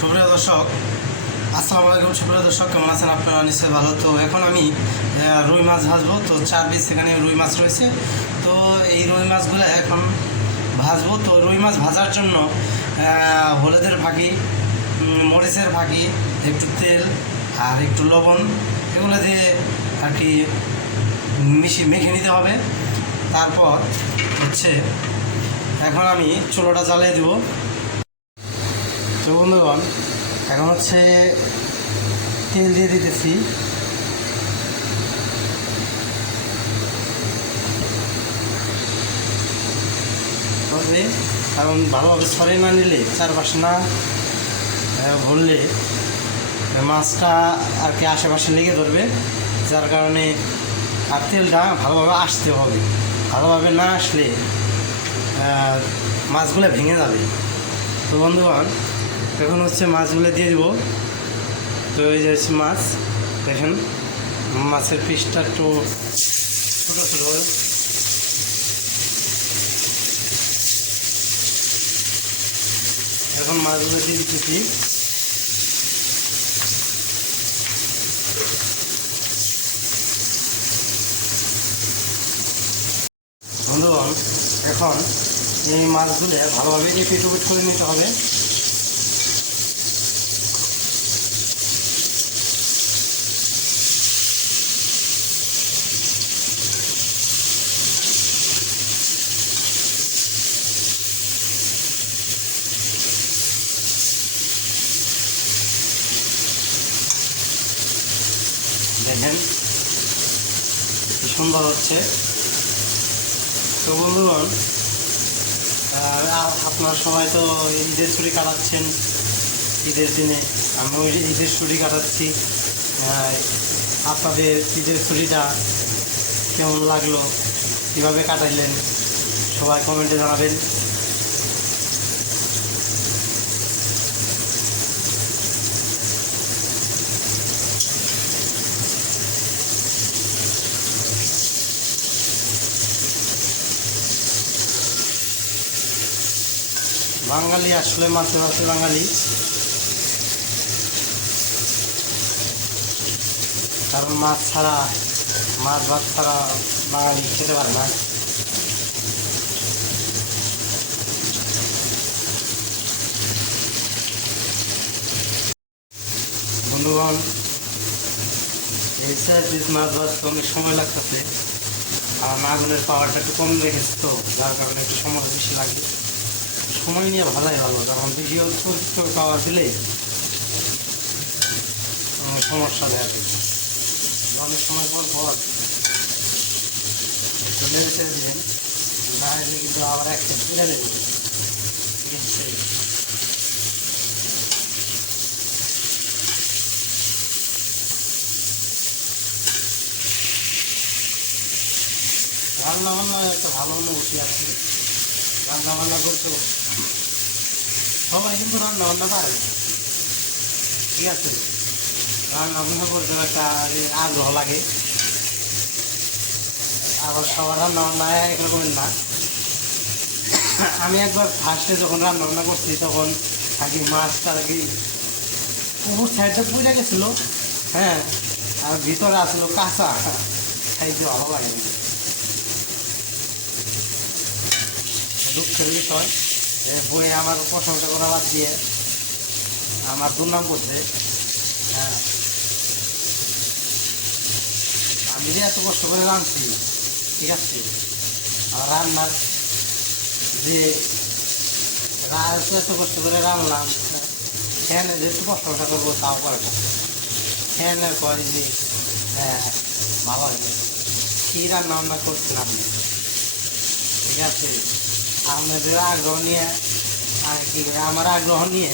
সুপ্রিয় দর্শক, আসসালামু আলাইকুম। সুপ্রিয় দর্শক, কেমন আছেন আপনারা? নিশ্চয়ই ভালো। তো এখন আমি রুই মাছ ভাজবো। তো 4 পিস এখানে রুই মাছ রয়েছে। তো এই রুই মাছগুলো এখন ভাজবো। তো রুই মাছ ভাজার জন্য হলুদের ফাঁকি, মরিচের ফাঁকি, একটু তেল আর একটু লবণ এগুলো দিয়ে আর কি মেখে নিতে হবে। তারপর হচ্ছে এখন আমি চুলোটা জ্বালিয়ে দেবো। তো বন্ধুগণ, এখন হচ্ছে তেল দিয়ে দিতেছি। তবে কারণ ভালোভাবে ছড়িয়ে না নিলে, চারপাশে না ভরলে মাছটা আর কি আশেপাশে লেগে ধরবে, যার কারণে আর তেলটা ভালোভাবে আসতে হবে। ভালোভাবে না আসলে মাছগুলো ভেঙে যাবে। তো বন্ধুগণ, এখন হচ্ছে মাছগুলো দিয়ে দিব। তো এই যে মাছ দেখেন, মাছের পিসটা একটু ছোটো ছোটো। এখন মাছগুলো দিয়ে দিতেছি। বন্ধুগণ, এখন এই মাছগুলো ভালোভাবে এপিট ওপিট করে নিতে হবে। দেখেন কি সুন্দর হচ্ছে। তো বন্ধুগণ, আপনারা সবাই তো ঈদের ছুটি কাটাচ্ছেন। ঈদের দিনে আমিও ঈদের ছুটি কাটাচ্ছি। আপনাদের ঈদের ছুটিটা কেমন লাগলো, কীভাবে কাটাইলেন, সবাই কমেন্টে জানাবেন। বাঙালি আসলে মাছে মাছে বাঙালি, কারণ মাছ ছাড়া, মাছ ভাত ছাড়া বাঙালি খেতে পারে না। বন্ধুগণ, এই 4 পিস মাছ ভাজতে অনেক সময় লাগতেছে। আর আগুনের পাওয়ারটা একটু কম রেখেছে, তো যার কারণে একটু সময় বেশি লাগে। সময় নিয়ে ভালোই ভালো, কারণ বেশি অতিরিক্ত পাওয়ার দিলে সমস্যা দেয়। অনেক সময় পর পর চলে যেতে দিলেন, না হলে কিন্তু আবার একটা ফিরে দেবে। ঠিক আছে, রান্না বান্না একটা ভালো অনুভূতি আছে। রান্না বান্না করতো সবাই, কিন্তু রান্না বান্না পারে। ঠিক আছে, রান্না বান্না করতে একটা আগ্রহ লাগে। আবার সবার রান্না বান্না এরকমের না। আমি একবার ফার্স্টে যখন রান্না বান্না করছি, তখন আর কি মাছটা আর কি উপর সাইডটা পুড়ে গেছিলো। হ্যাঁ, আর ভিতরে আসলো কাঁচা, খাইতে ভালো লাগে। দুঃখের বিষয়, বই আমার প্রশংসা করা বাদ দিয়ে আমার দুর্নাম করছে। হ্যাঁ, আমি যে এত কষ্ট করে রাঁধছি, ঠিক আছে, আর রান্নার যে এত কষ্ট করে রান্নাম, ফ্যানে যেহেতু প্রশংসা করবো তাও করে না। ফ্যানের কয় যে হ্যাঁ ভালো হয়নি, কী রান্না বান্না করছেন আপনি? ঠিক আছে, আপনাদের আগ্রহ নিয়ে আর কি, আমার আগ্রহ নিয়ে